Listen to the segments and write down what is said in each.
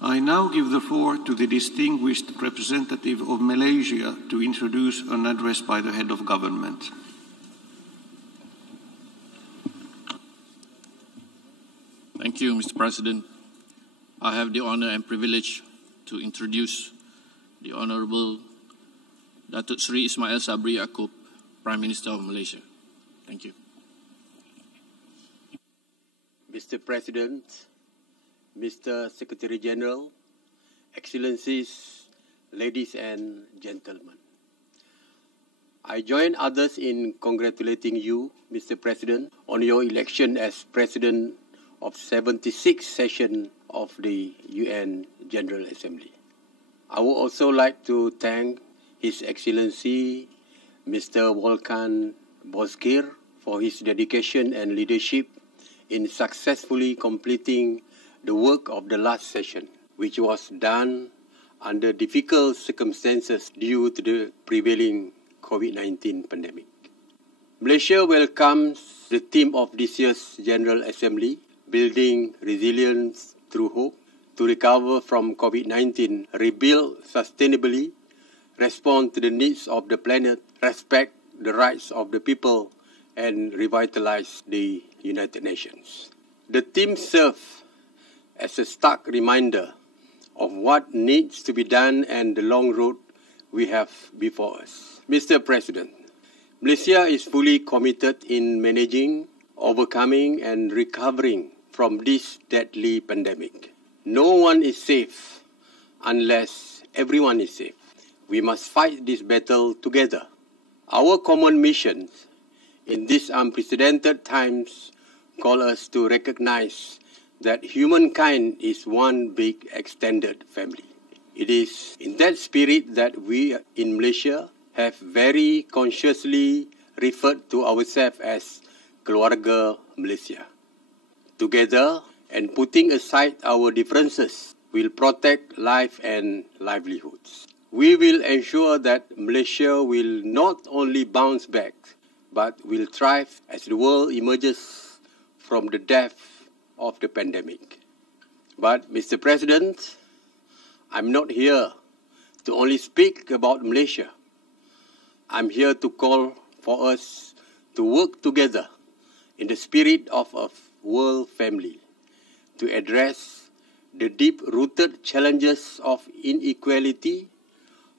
I now give the floor to the distinguished representative of Malaysia to introduce an address by the head of government. Thank you, Mr. President. I have the honor and privilege to introduce the Honorable Datuk Seri Ismail Sabri Yaakob, Prime Minister of Malaysia. Thank you. Mr. President, Mr. Secretary General, Excellencies, ladies and gentlemen. I join others in congratulating you, Mr. President, on your election as President of 76th session of the UN General Assembly. I would also like to thank His Excellency Mr. Volkan Bozkir for his dedication and leadership in successfully completing the work of the last session, which was done under difficult circumstances due to the prevailing COVID-19 pandemic. Malaysia welcomes the theme of this year's General Assembly, Building Resilience Through Hope, to recover from COVID-19, rebuild sustainably, respond to the needs of the planet, respect the rights of the people, and revitalize the United Nations. The theme serves as a stark reminder of what needs to be done and the long road we have before us. Mr. President, Malaysia is fully committed in managing, overcoming, and recovering from this deadly pandemic. No one is safe unless everyone is safe. We must fight this battle together. Our common mission in these unprecedented times call us to recognize that humankind is one big extended family. It is in that spirit that we in Malaysia have very consciously referred to ourselves as Keluarga Malaysia. Together and putting aside our differences, we'll protect life and livelihoods. We will ensure that Malaysia will not only bounce back, but will thrive as the world emerges from the depth of the pandemic. But, Mr. President, I'm not here to only speak about Malaysia. I'm here to call for us to work together in the spirit of a world family to address the deep-rooted challenges of inequality,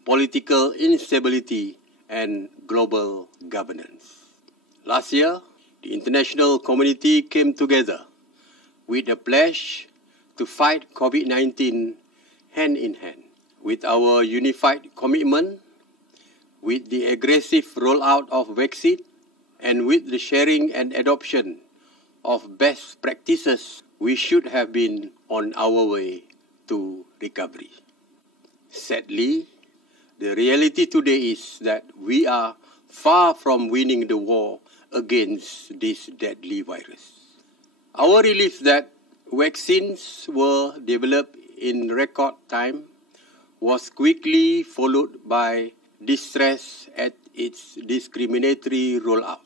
political instability, and global governance. Last year, the international community came together with a pledge to fight COVID-19 hand in hand. With our unified commitment, with the aggressive rollout of vaccine, and with the sharing and adoption of best practices, we should have been on our way to recovery. Sadly, the reality today is that we are far from winning the war against this deadly virus. Our relief that vaccines were developed in record time was quickly followed by distress at its discriminatory rollout.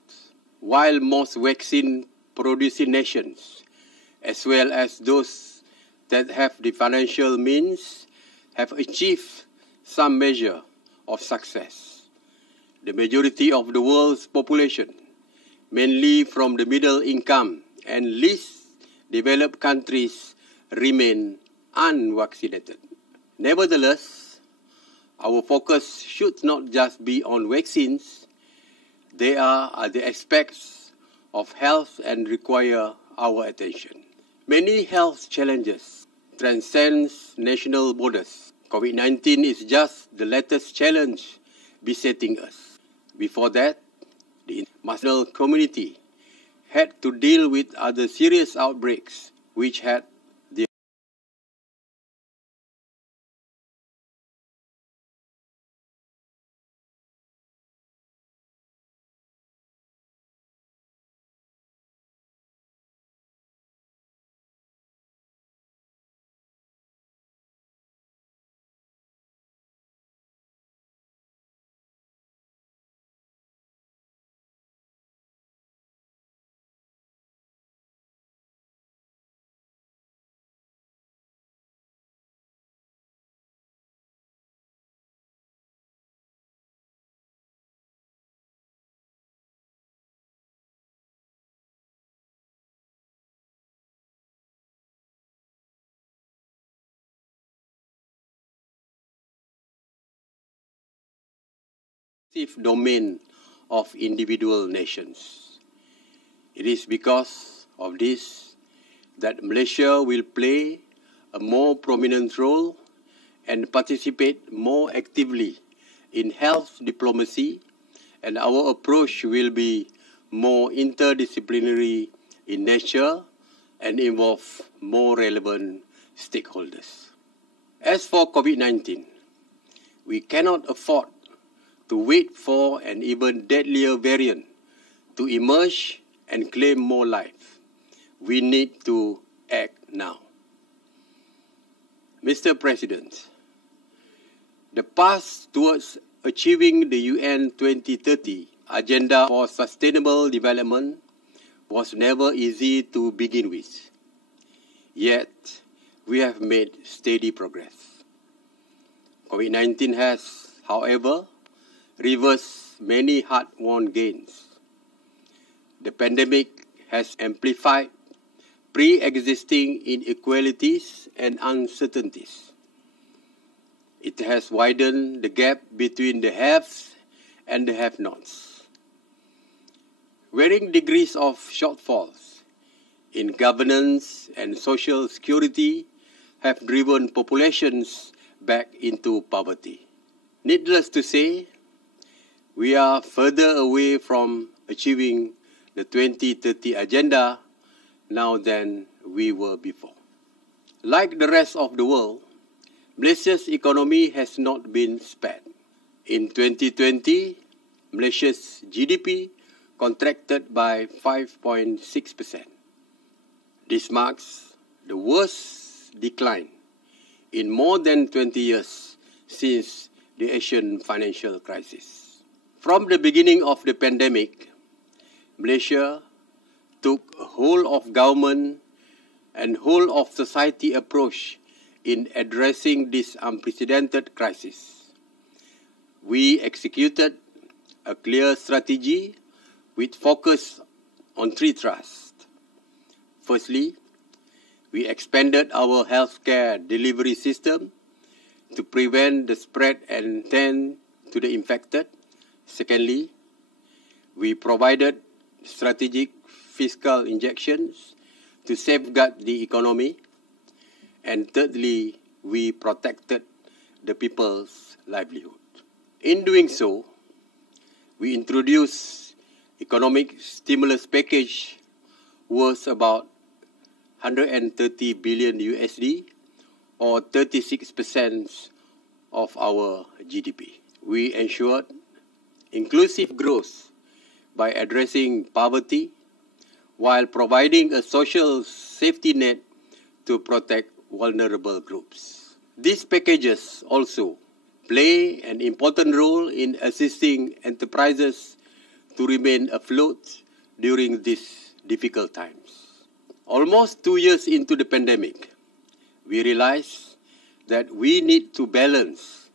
While most vaccine-producing nations, as well as those that have the financial means, have achieved some measure of success, the majority of the world's population, mainly from the middle income and least developed countries, remain unvaccinated. Nevertheless, our focus should not just be on vaccines. They are other aspects of health and require our attention. Many health challenges transcend national borders. COVID-19 is just the latest challenge besetting us. Before that, the international community had to deal with other serious outbreaks which had domain of individual nations. It is because of this that Malaysia will play a more prominent role and participate more actively in health diplomacy, and our approach will be more interdisciplinary in nature and involve more relevant stakeholders. As for COVID-19, we cannot afford to wait for an even deadlier variant to emerge and claim more life. We need to act now. Mr. President, the path towards achieving the UN 2030 Agenda for Sustainable Development was never easy to begin with. Yet, we have made steady progress. COVID-19 has, however, reversed many hard-won gains. The pandemic has amplified pre-existing inequalities and uncertainties. It has widened the gap between the haves and the have-nots. Varying degrees of shortfalls in governance and social security have driven populations back into poverty. Needless to say, we are further away from achieving the 2030 Agenda now than we were before. Like the rest of the world, Malaysia's economy has not been spared. In 2020, Malaysia's GDP contracted by 5.6%. This marks the worst decline in more than 20 years since the Asian financial crisis. From the beginning of the pandemic, Malaysia took a whole-of-government and whole-of-society approach in addressing this unprecedented crisis. We executed a clear strategy with focus on three thrusts. Firstly, we expanded our healthcare delivery system to prevent the spread and tend to the infected. Secondly, we provided strategic fiscal injections to safeguard the economy. And thirdly, we protected the people's livelihood. In doing so, we introduced economic stimulus package worth about 130 billion USD or 36% of our GDP. We ensured inclusive growth by addressing poverty while providing a social safety net to protect vulnerable groups. These packages also play an important role in assisting enterprises to remain afloat during these difficult times. Almost 2 years into the pandemic, we realized that we need to balance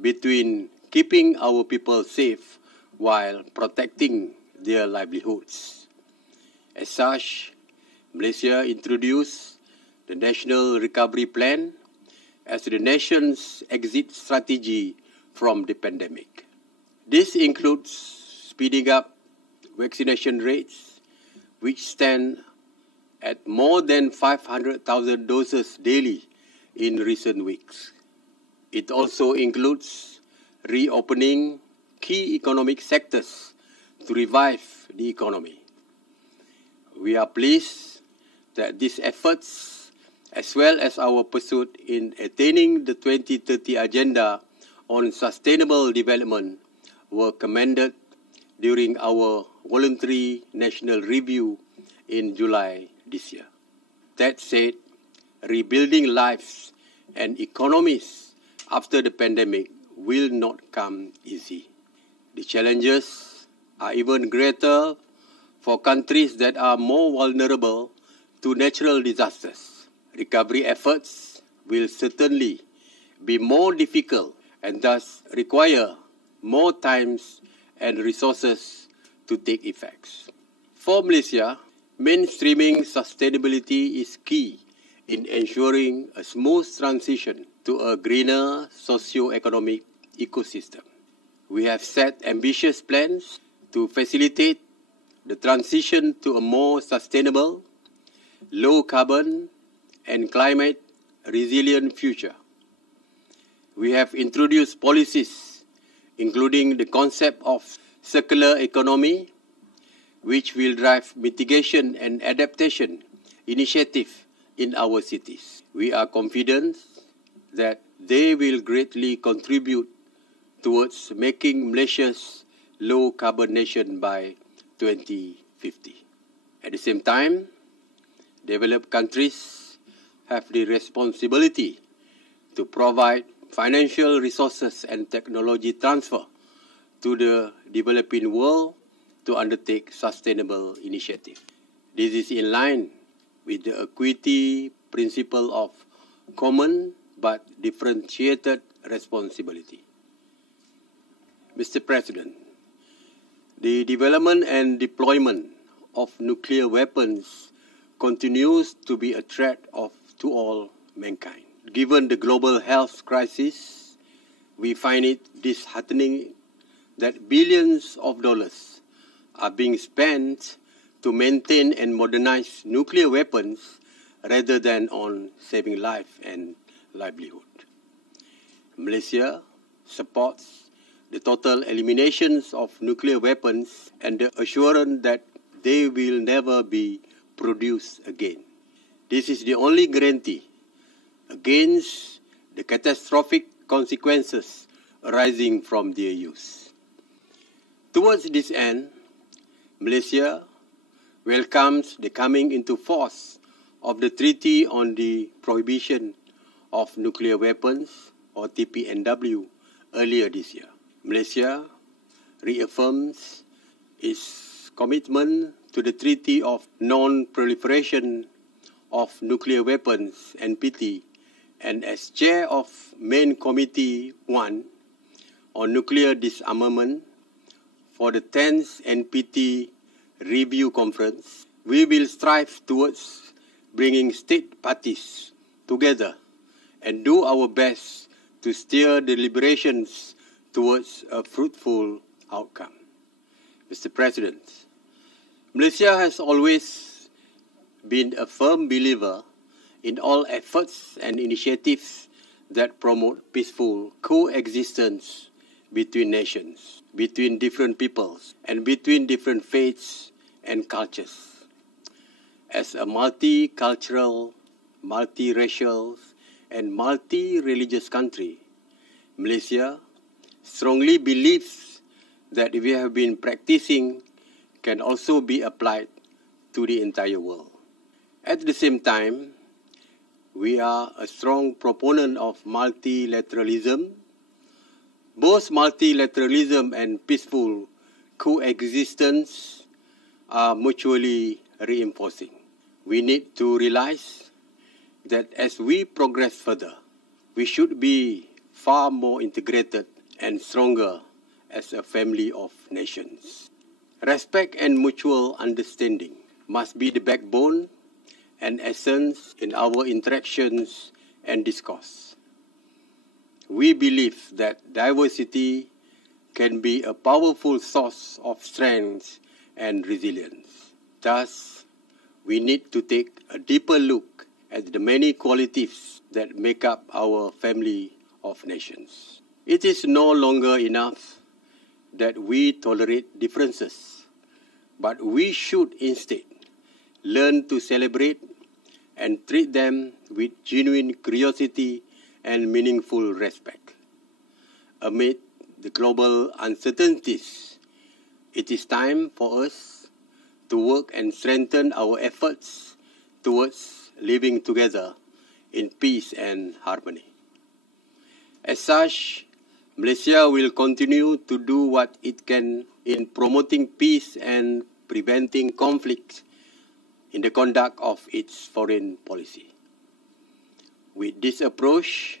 between keeping our people safe while protecting their livelihoods. As such, Malaysia introduced the National Recovery Plan as the nation's exit strategy from the pandemic. This includes speeding up vaccination rates, which stand at more than 500,000 doses daily in recent weeks. It also includes reopening key economic sectors to revive the economy. We are pleased that these efforts, as well as our pursuit in attaining the 2030 Agenda on Sustainable Development, were commended during our voluntary national review in July this year. That said, rebuilding lives and economies after the pandemic will not come easy. The challenges are even greater for countries that are more vulnerable to natural disasters. Recovery efforts will certainly be more difficult and thus require more time and resources to take effect. For Malaysia, mainstreaming sustainability is key in ensuring a smooth transition to a greener socio-economic ecosystem. We have set ambitious plans to facilitate the transition to a more sustainable, low-carbon, and climate-resilient future. We have introduced policies, including the concept of circular economy, which will drive mitigation and adaptation initiatives in our cities. We are confident that they will greatly contribute towards making Malaysia's low-carbon nation by 2050. At the same time, developed countries have the responsibility to provide financial resources and technology transfer to the developing world to undertake sustainable initiatives. This is in line with the equity principle of common but differentiated responsibility. Mr. President, the development and deployment of nuclear weapons continues to be a threat to all mankind. Given the global health crisis, we find it disheartening that billions of dollars are being spent to maintain and modernize nuclear weapons rather than on saving life and livelihood. Malaysia supports the total eliminations of nuclear weapons and the assurance that they will never be produced again. This is the only guarantee against the catastrophic consequences arising from their use. Towards this end, Malaysia welcomes the coming into force of the Treaty on the Prohibition of Nuclear Weapons, or TPNW, earlier this year. Malaysia reaffirms its commitment to the Treaty of Non-Proliferation of Nuclear Weapons, NPT, and as Chair of Main Committee 1 on Nuclear Disarmament for the 10th NPT Review Conference, we will strive towards bringing state parties together and do our best to steer deliberations towards a fruitful outcome. Mr. President, Malaysia has always been a firm believer in all efforts and initiatives that promote peaceful coexistence between nations, between different peoples, and between different faiths and cultures. As a multicultural, multiracial, and multi-religious country, Malaysia strongly believes that we have been practicing can also be applied to the entire world. At the same time, we are a strong proponent of multilateralism. Both multilateralism and peaceful coexistence are mutually reinforcing. We need to realize that as we progress further, we should be far more integrated and stronger as a family of nations. Respect and mutual understanding must be the backbone and essence in our interactions and discourse. We believe that diversity can be a powerful source of strength and resilience. Thus, we need to take a deeper look at the many qualities that make up our family of nations. It is no longer enough that we tolerate differences, but we should instead learn to celebrate and treat them with genuine curiosity and meaningful respect. Amid the global uncertainties, it is time for us to work and strengthen our efforts towards living together in peace and harmony. As such, Malaysia will continue to do what it can in promoting peace and preventing conflict in the conduct of its foreign policy. With this approach,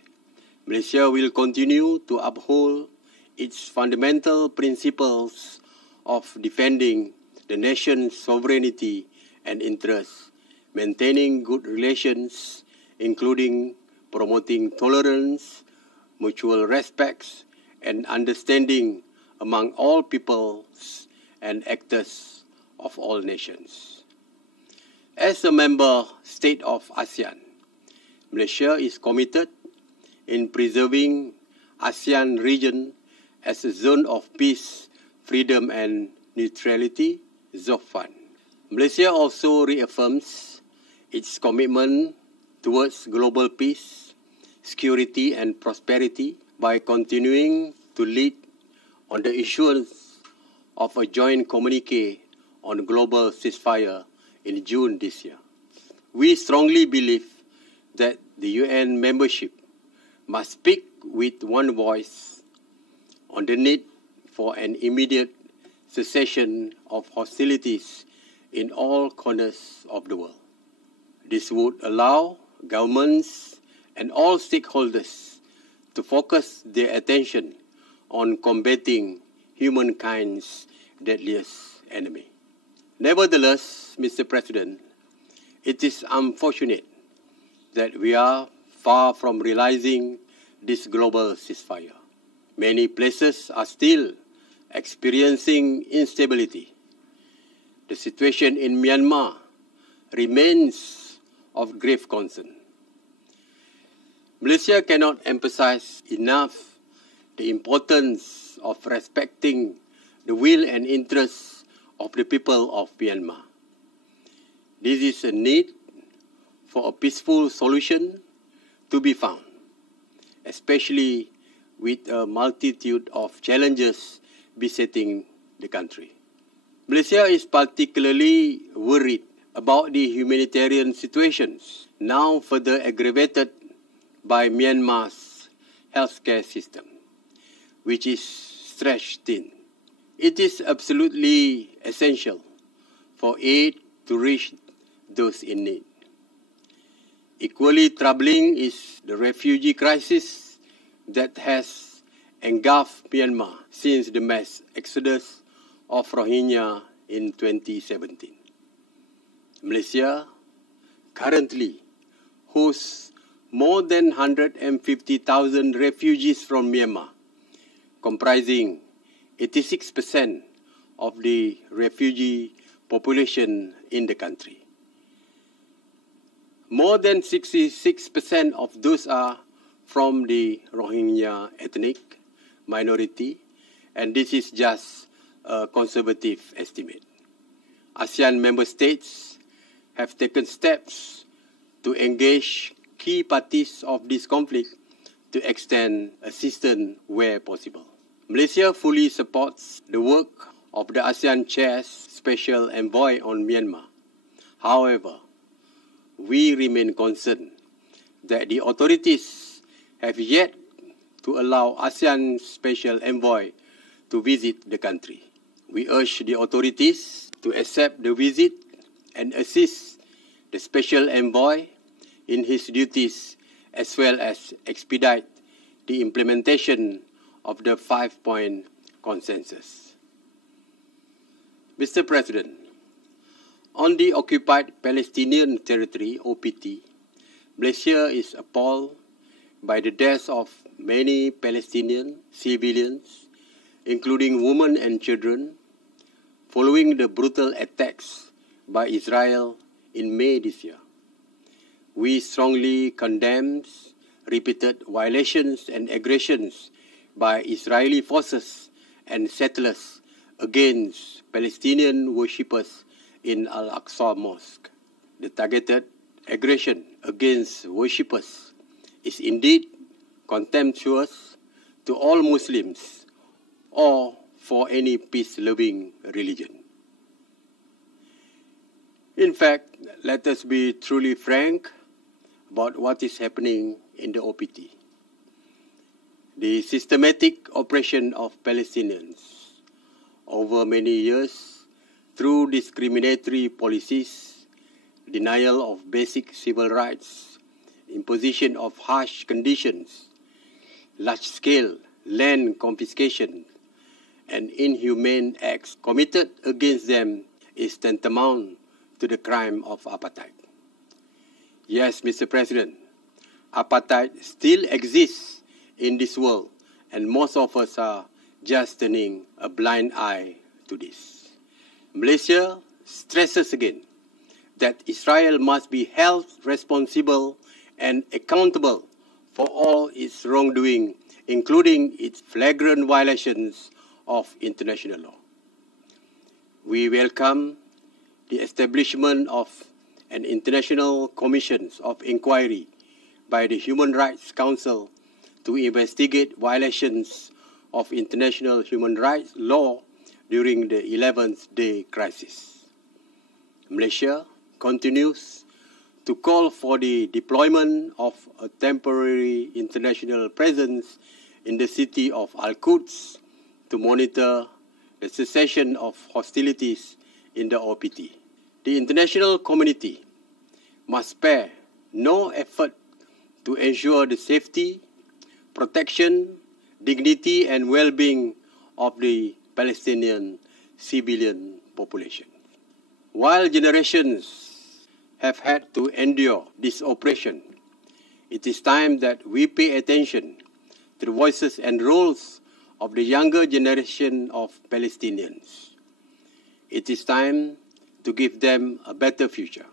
Malaysia will continue to uphold its fundamental principles of defending the nation's sovereignty and interests, maintaining good relations, including promoting tolerance, mutual respect, and understanding among all peoples and actors of all nations. As a member state of ASEAN, Malaysia is committed in preserving ASEAN region as a zone of peace, freedom and neutrality, ZOFAN. Malaysia also reaffirms its commitment towards global peace, security and prosperity by continuing to lead on the issuance of a joint communique on global ceasefire in June this year. We strongly believe that the UN membership must speak with one voice on the need for an immediate cessation of hostilities in all corners of the world. This would allow governments and all stakeholders to focus their attention on combating humankind's deadliest enemy. Nevertheless, Mr. President, it is unfortunate that we are far from realizing this global ceasefire. Many places are still experiencing instability. The situation in Myanmar remains of grave concern. Malaysia cannot emphasize enough the importance of respecting the will and interests of the people of Myanmar. This is a need for a peaceful solution to be found, especially with a multitude of challenges besetting the country. Malaysia is particularly worried about the humanitarian situations, now further aggravated by Myanmar's healthcare system, which is stretched thin. It is absolutely essential for aid to reach those in need. Equally troubling is the refugee crisis that has engulfed Myanmar since the mass exodus of Rohingya in 2017. Malaysia currently hosts more than 150,000 refugees from Myanmar, comprising 86% of the refugee population in the country. More than 66% of those are from the Rohingya ethnic minority, and this is just a conservative estimate. ASEAN member states have taken steps to engage key parties of this conflict to extend assistance where possible. Malaysia fully supports the work of the ASEAN Chair's Special Envoy on Myanmar. However, we remain concerned that the authorities have yet to allow ASEAN Special Envoy to visit the country. We urge the authorities to accept the visit and assist the Special Envoy in his duties, as well as expedite the implementation of the 5-point consensus. Mr. President, on the occupied Palestinian territory, OPT, Malaysia is appalled by the deaths of many Palestinian civilians, including women and children, following the brutal attacks by Israel in May this year. We strongly condemn repeated violations and aggressions by Israeli forces and settlers against Palestinian worshippers in Al-Aqsa Mosque. The targeted aggression against worshippers is indeed contemptuous to all Muslims or for any peace-loving religion. In fact, let us be truly frank about what is happening in the OPT. The systematic oppression of Palestinians over many years through discriminatory policies, denial of basic civil rights, imposition of harsh conditions, large-scale land confiscation, and inhumane acts committed against them is tantamount to the crime of apartheid. Yes, Mr. President, apartheid still exists in this world, and most of us are just turning a blind eye to this. Malaysia stresses again that Israel must be held responsible and accountable for all its wrongdoing, including its flagrant violations of international law. We welcome the establishment of an international commission of inquiry by the Human Rights Council to investigate violations of international human rights law during the 11th day crisis. Malaysia continues to call for the deployment of a temporary international presence in the city of Al-Quds to monitor the cessation of hostilities in the OPT. The international community must spare no effort to ensure the safety, protection, dignity and well-being of the Palestinian civilian population. While generations have had to endure this oppression, it is time that we pay attention to the voices and roles of the younger generation of Palestinians. It is time to give them a better future.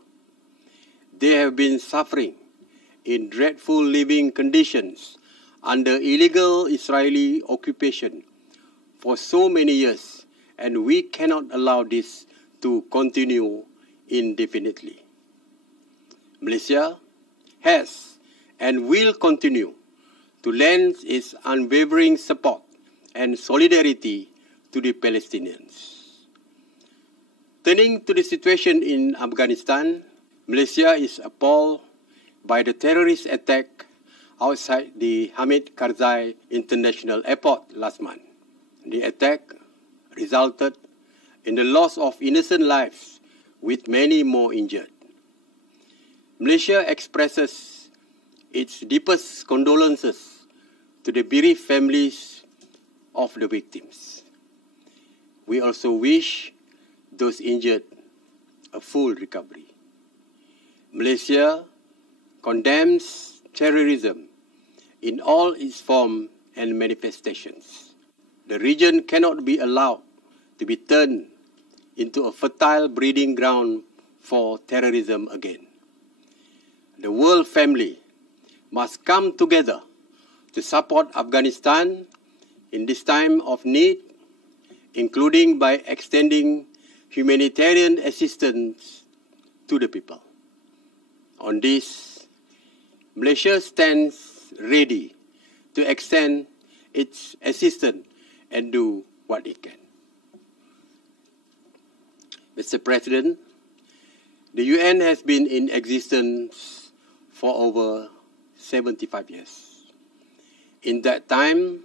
They have been suffering in dreadful living conditions under illegal Israeli occupation for so many years, and we cannot allow this to continue indefinitely. Malaysia has and will continue to lend its unwavering support and solidarity to the Palestinians. Turning to the situation in Afghanistan, Malaysia is appalled by the terrorist attack outside the Hamid Karzai International Airport last month. The attack resulted in the loss of innocent lives, with many more injured. Malaysia expresses its deepest condolences to the bereaved families of the victims. We also wish those injured a full recovery. Malaysia condemns terrorism in all its forms and manifestations. The region cannot be allowed to be turned into a fertile breeding ground for terrorism again. The world family must come together to support Afghanistan in this time of need, including by extending humanitarian assistance to the people. On this, Malaysia stands ready to extend its assistance and do what it can. Mr. President, the UN has been in existence for over 75 years. In that time,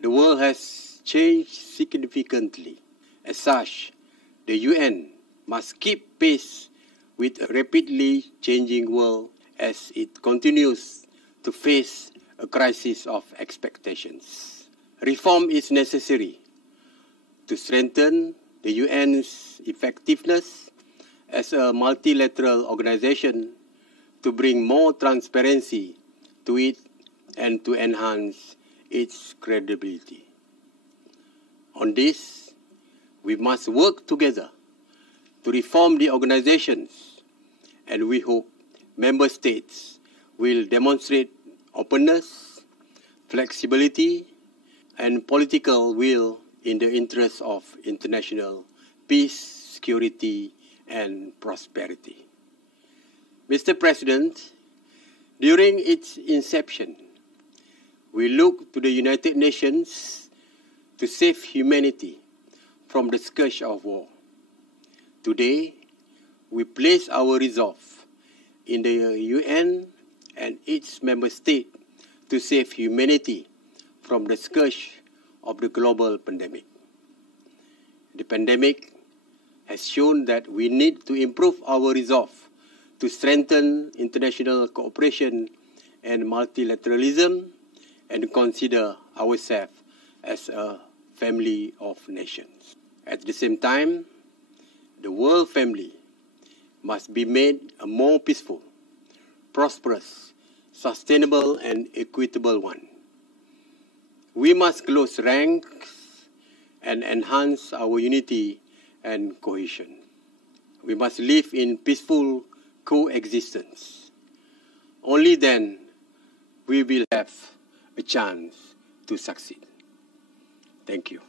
the world has changed significantly. As such, the UN must keep pace with a rapidly changing world as it continues to face a crisis of expectations. Reform is necessary to strengthen the UN's effectiveness as a multilateral organization, to bring more transparency to it and to enhance its credibility. On this, we must work together to reform the organizations, and we hope member states will demonstrate openness, flexibility, and political will in the interest of international peace, security, and prosperity. Mr. President, during its inception, we looked to the United Nations to save humanity from the scourge of war. Today, we place our resolve in the UN and its member state to save humanity from the scourge of the global pandemic. The pandemic has shown that we need to improve our resolve to strengthen international cooperation and multilateralism and consider ourselves as a family of nations. At the same time, the world family must be made a more peaceful, prosperous, sustainable, and equitable one. We must close ranks and enhance our unity and cohesion. We must live in peaceful coexistence. Only then we will have a chance to succeed. Thank you.